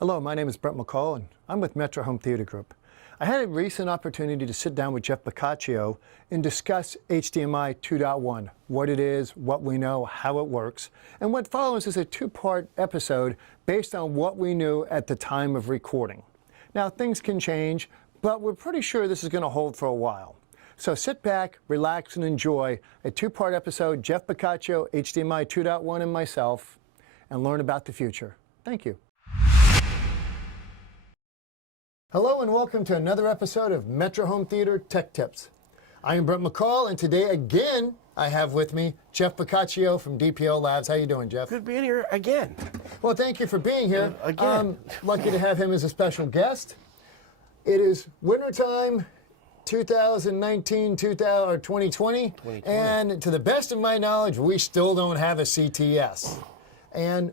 Hello, my name is Brent McCall, and I'm with Metra Home Theatre Group. I had a recent opportunity to sit down with Jeff Boccaccio and discuss HDMI 2.1, what it is, what we know, how it works, and what follows is a two-part episode based on what we knew at the time of recording. Now, things can change, but we're pretty sure this is going to hold for a while. So sit back, relax, and enjoy a two-part episode, Jeff Boccaccio, HDMI 2.1, and myself, and learn about the future. Thank you. Hello and welcome to another episode of Metra Home Theatre Tech Tips. I am Brent McCall, and today again I have with me Jeff Boccaccio from DPL Labs. How you doing, Jeff? Good being here again. Well, thank you for being here. Again. Lucky to have him as a special guest. It is wintertime 2019, 2020, and to the best of my knowledge, we still don't have a CTS. And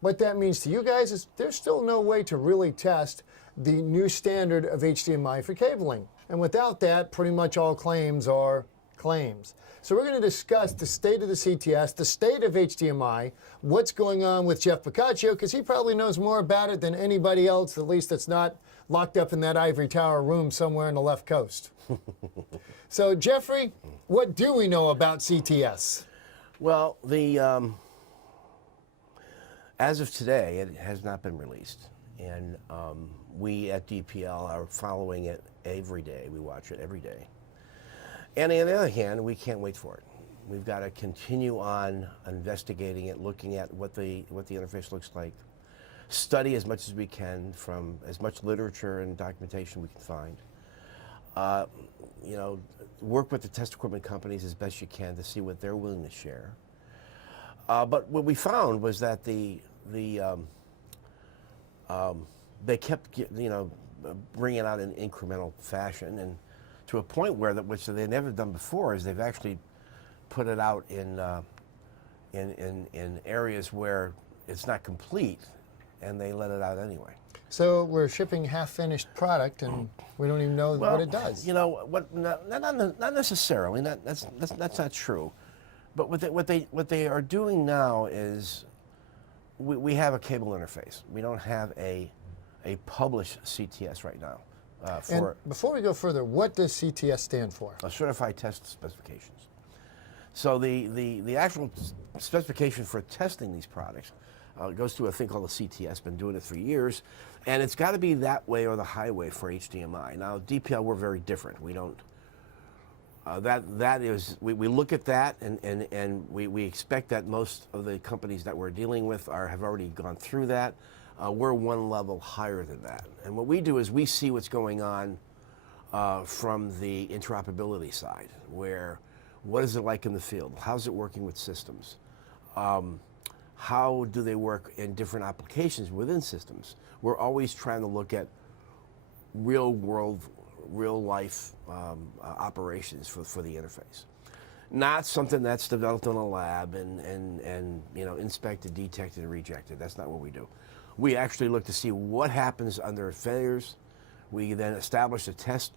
what that means to you guys is there's still no way to really test the new standard of HDMI for cabling. And without that, pretty much all claims are claims. So we're going to discuss the state of the CTS, the state of HDMI, what's going on with Jeff Boccaccio, because he probably knows more about it than anybody else, at least that's not locked up in that ivory tower room somewhere on the left coast. So Jeffrey, what do we know about CTS? Well, as of today, it has not been released. And we at DPL are following it every day. We watch it every day. And on the other hand, we can't wait for it. We've got to continue on investigating it, looking at what the interface looks like, study as much as we can from as much literature and documentation we can find. You know, work with the test equipment companies as best you can to see what they're willing to share. But what we found was that they kept, bringing it out in incremental fashion, and to a point where which they've never done before is they've actually put it out in areas where it's not complete, and they let it out anyway. So we're shipping half-finished product, and we don't even know what it does. You know what? Not necessarily. That's not true. But what they are doing now is we have a cable interface. We don't have a published CTS right now. And before we go further, what does CTS stand for? Certified Test Specifications. So the actual specification for testing these products goes through a thing called a CTS. Been doing it for years, and it's got to be that way or the highway for HDMI. Now DPL, we're very different. We don't. We look at that, and we expect that most of the companies that we're dealing with have already gone through that. We're one level higher than that. And what we do is we see what's going on from the interoperability side, what is it like in the field? How's it working with systems? How do they work in different applications within systems? We're always trying to look at real world, real life operations for the interface. Not something that's developed in a lab and inspected, detected, and rejected. That's not what we do. We actually look to see what happens under failures. We then establish a test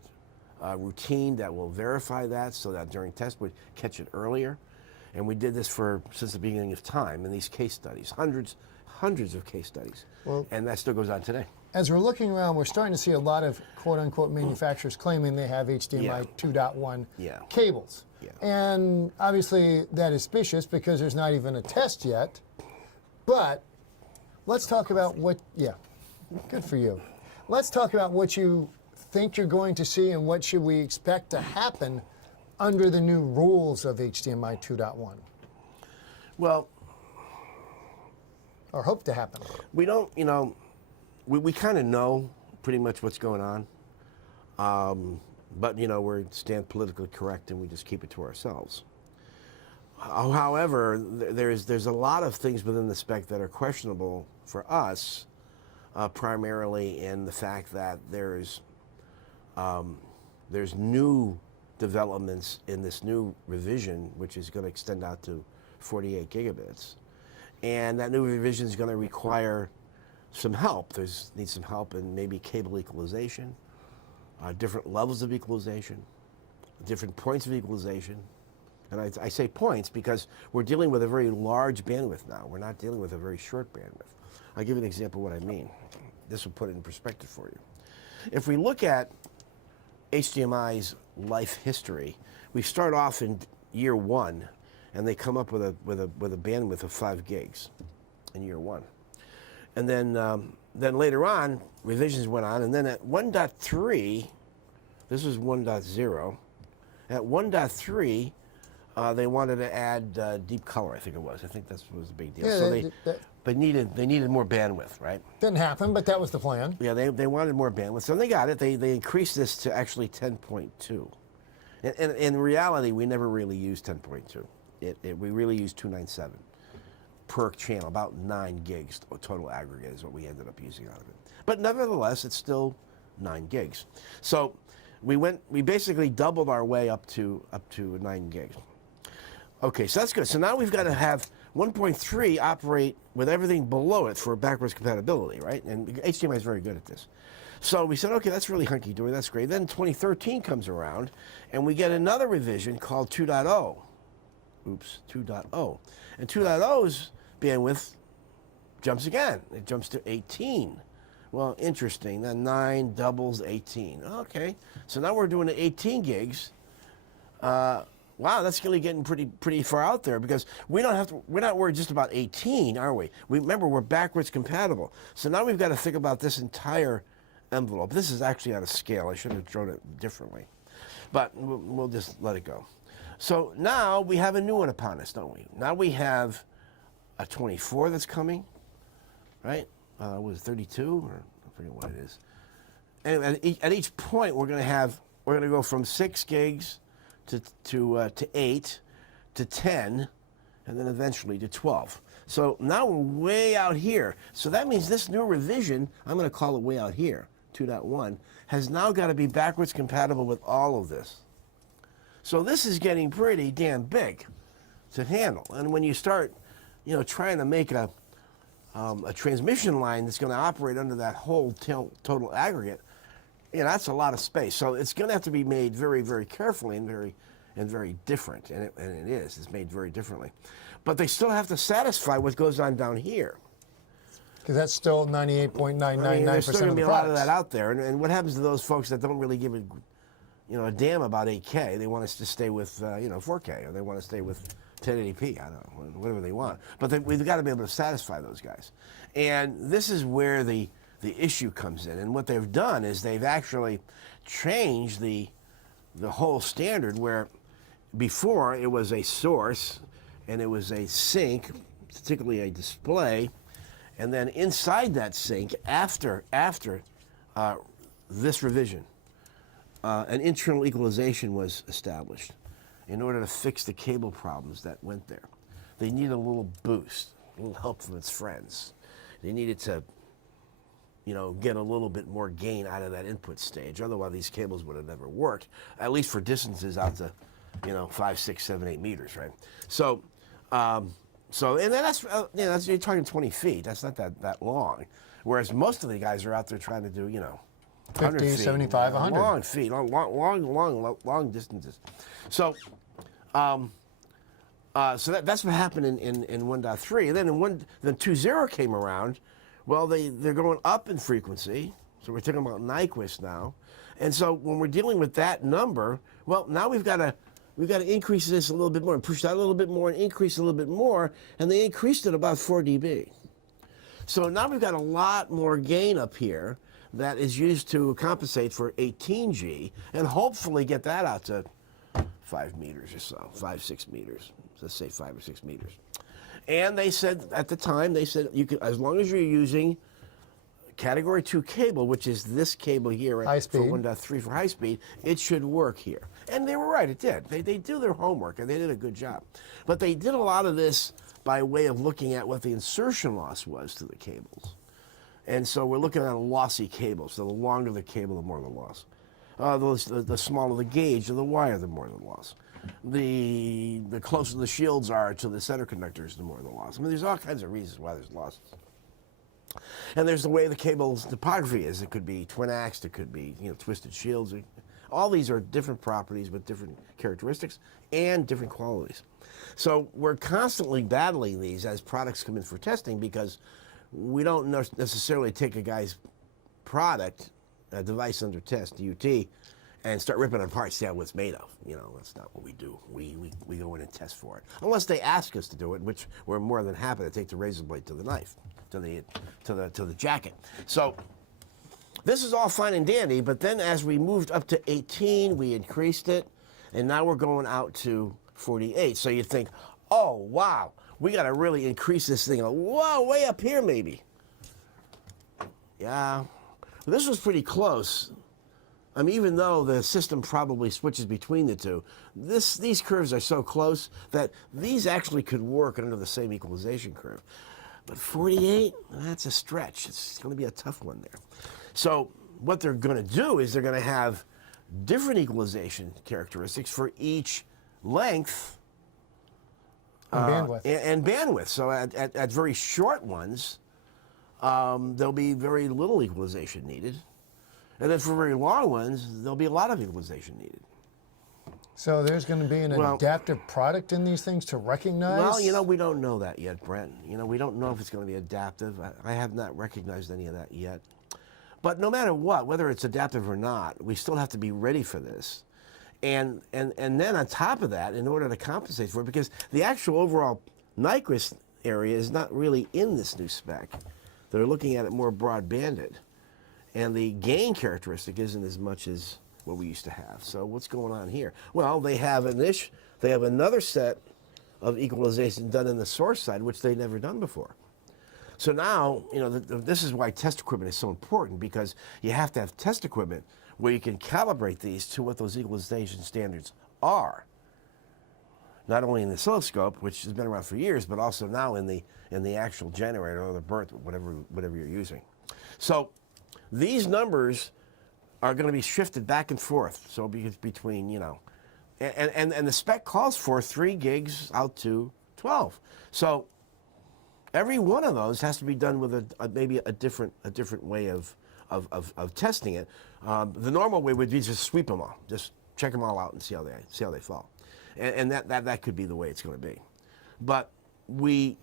routine that will verify that, so that during test we catch it earlier. And we did this since the beginning of time in these case studies, hundreds of case studies. Well, and that still goes on today. As we're looking around, we're starting to see a lot of quote-unquote manufacturers claiming they have HDMI 2.1 cables. Yeah. And obviously that is suspicious because there's not even a test yet. But let's talk about good for you. Let's talk about what you think you're going to see and what should we expect to happen under the new rules of HDMI 2.1. Well, or hope to happen. We don't, we kind of know pretty much what's going on, but we stand politically correct and we just keep it to ourselves. However, there's a lot of things within the spec that are questionable for us, primarily in the fact that there's new developments in this new revision, which is going to extend out to 48 gigabits, and that new revision is going to require some help. Needs some help in maybe cable equalization, different levels of equalization, different points of equalization. And I say points because we're dealing with a very large bandwidth now. We're not dealing with a very short bandwidth. I'll give you an example of what I mean. this will put it in perspective for you. If we look at HDMI's life history, we start off in year 1, and they come up with a bandwidth of 5 gigs in year 1, and then later on revisions went on, and then at 1.3, this was 1.0. At 1.3, they wanted to add deep color. I think it was. I think that was a big deal. Yeah, So they needed more bandwidth, right? Didn't happen, but that was the plan. Yeah, they wanted more bandwidth, so they got it. They increased this to actually 10.2. And in reality, we never really used 10.2. We really used 297 per channel, about 9 gigs total aggregate is what we ended up using out of it. But nevertheless, it's still 9 gigs. So we basically doubled our way up to 9 gigs. Okay, so that's good. So now we've got to have 1.3 operate with everything below it for backwards compatibility, right? And HDMI is very good at this. So we said, okay, that's really hunky-dory, that's great. Then 2013 comes around, and we get another revision called 2.0. Oops, 2.0. And 2.0's bandwidth jumps again. It jumps to 18. Well, interesting. Then 9 doubles 18. Okay, so now we're doing 18 gigs. Wow, that's really getting pretty far out there, because we're not worried just about 18, are we? Remember, we're backwards compatible. So now we've got to think about this entire envelope. This is actually on a scale. I should have drawn it differently, but we'll just let it go. So now we have a new one upon us, don't we? Now we have a 24 that's coming, right? Was it 32, or I forget what it is. Anyway, at each point we're going to go from 6 gigs to 8 to 10, and then eventually to 12. So now we're way out here. So that means this new revision, I'm going to call it way out here, 2.1, has now got to be backwards compatible with all of this. So this is getting pretty damn big to handle. And when you start, trying to make a transmission line that's going to operate under that whole total aggregate, that's a lot of space. So it's going to have to be made very, very carefully and very different. And it is. It's made very differently. But they still have to satisfy what goes on down here. Because that's still 98.999% there's still going to be of a the lot of products. that out there. And what happens to those folks that don't really give a damn about 8K? They want us to stay with 4K, or they want to stay with 1080p. I don't know, whatever they want. But we've got to be able to satisfy those guys. And this is where the issue comes in. And what they've done is they've actually changed the whole standard, where before it was a source and it was a sink, particularly a display, and then inside that sink, after this revision, an internal equalization was established in order to fix the cable problems that went there. They needed a little boost, a little help from its friends. They needed to get a little bit more gain out of that input stage. Otherwise, these cables would have never worked, at least for distances out to, 5, 6, 7, 8 meters, right? So, and then that's you're talking 20 feet. That's not that long. Whereas most of the guys are out there trying to do, 100 50, feet, 75, 100. long feet, long distances. So, so that's what happened in 1.3. And then then 2.0 came around. Well, they're going up in frequency, so we're talking about Nyquist now. And so when we're dealing with that number, well, now we've got to increase this a little bit more and push that a little bit more and increase a little bit more, and they increased it about 4 dB. So now we've got a lot more gain up here that is used to compensate for 18G, and hopefully get that out to 5 meters or so, 5, 6 meters. Let's say 5 or 6 meters. And they said, at the time, you could, as long as you're using Category 2 cable, which is this cable here high for speed. 1.3 for high speed, it should work here. And they were right, it did. They do their homework, and they did a good job. But they did a lot of this by way of looking at what the insertion loss was to the cables. And so we're looking at a lossy cable. So the longer the cable, the more the loss. The smaller the gauge of the wire, the more the loss. The closer the shields are to the center conductors, the more the loss. I mean, there's all kinds of reasons why there's losses. And there's the way the cable's topography is. It could be twin axed, it could be twisted shields. All these are different properties with different characteristics and different qualities. So we're constantly battling these as products come in for testing, because we don't necessarily take a guy's product, a device under test, DUT, and start ripping it apart, see how it's made of. You know, that's not what we do. We go in and test for it, unless they ask us to do it, which we're more than happy to take the razor blade to the knife, to the jacket. So this is all fine and dandy, but then as we moved up to 18, we increased it, and now we're going out to 48. So you think, oh wow, we got to really increase this thing. Whoa, way up here maybe. Yeah, this was pretty close. I mean, even though the system probably switches between the two, these curves are so close that these actually could work under the same equalization curve. But 48, that's a stretch. It's going to be a tough one there. So what they're going to do is they're going to have different equalization characteristics for each length and bandwidth. So at very short ones, there'll be very little equalization needed. And then for very long ones, there'll be a lot of equalization needed. So there's going to be an adaptive product in these things to recognize? Well, you know, we don't know that yet, Brent. You know, we don't know if it's going to be adaptive. I have not recognized any of that yet. But no matter what, whether it's adaptive or not, we still have to be ready for this. And then on top of that, in order to compensate for it, because the actual overall Nyquist area is not really in this new spec. They're looking at it more broad-banded. And the gain characteristic isn't as much as what we used to have. So what's going on here? Well, they have another set of equalization done in the source side, which they've never done before. So now, you know, this is why test equipment is so important, because you have to have test equipment where you can calibrate these to what those equalization standards are. Not only in the oscilloscope, which has been around for years, but also now in the actual generator or the burnt, whatever you're using. So these numbers are going to be shifted back and forth. So between, you know, and the spec calls for 3 gigs out to 12. So every one of those has to be done with maybe a different way of testing it. The normal way would be just sweep them all, just check them all out and see how they fall, and that could be the way it's going to be. But we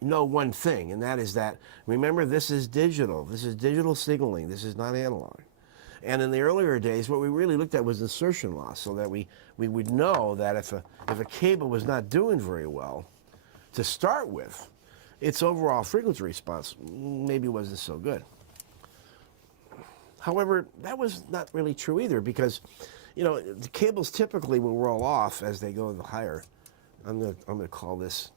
know one thing, and that is that, remember, this is digital. This is digital signaling. This is not analog. And in the earlier days, what we really looked at was insertion loss, so that we would know that if a cable was not doing very well to start with, its overall frequency response maybe wasn't so good. However, that was not really true either, because, you know, the cables typically will roll off as they go higher. I'm going to call this,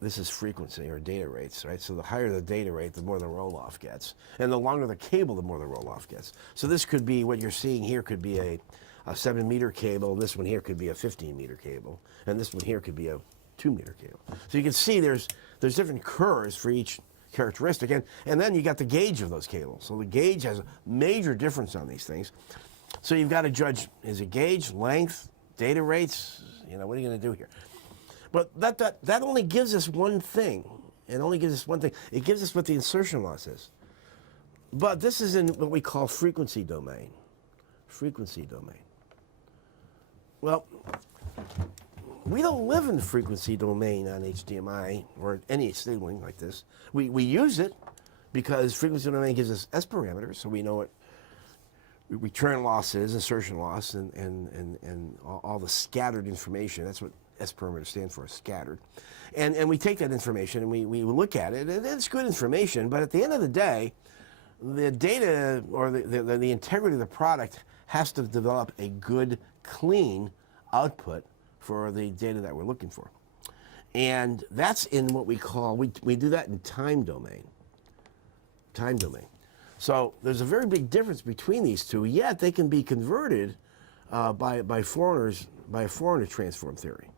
this is frequency or data rates, right? So the higher the data rate, the more the roll-off gets. And the longer the cable, the more the roll-off gets. So this could be, what you're seeing here could be a 7-meter cable, this one here could be a 15-meter cable, and this one here could be a 2-meter cable. So you can see there's different curves for each characteristic, and then you got the gauge of those cables. So the gauge has a major difference on these things. So you've got to judge, is it gauge, length, data rates? You know, what are you going to do here? But that only gives us one thing. It only gives us one thing. It gives us what the insertion loss is. But this is in what we call frequency domain. Frequency domain. Well, we don't live in the frequency domain on HDMI or any signaling like this. We use it because frequency domain gives us S parameters, so we know what return loss is, insertion loss, and all the scattered information. That's what S parameters stand for, scattered. And we take that information and we look at it, and it's good information, but at the end of the day, the data or the integrity of the product has to develop a good, clean output for the data that we're looking for. And that's in what we call, we do that in time domain. Time domain. So there's a very big difference between these two, yet they can be converted by a foreigner transform theory.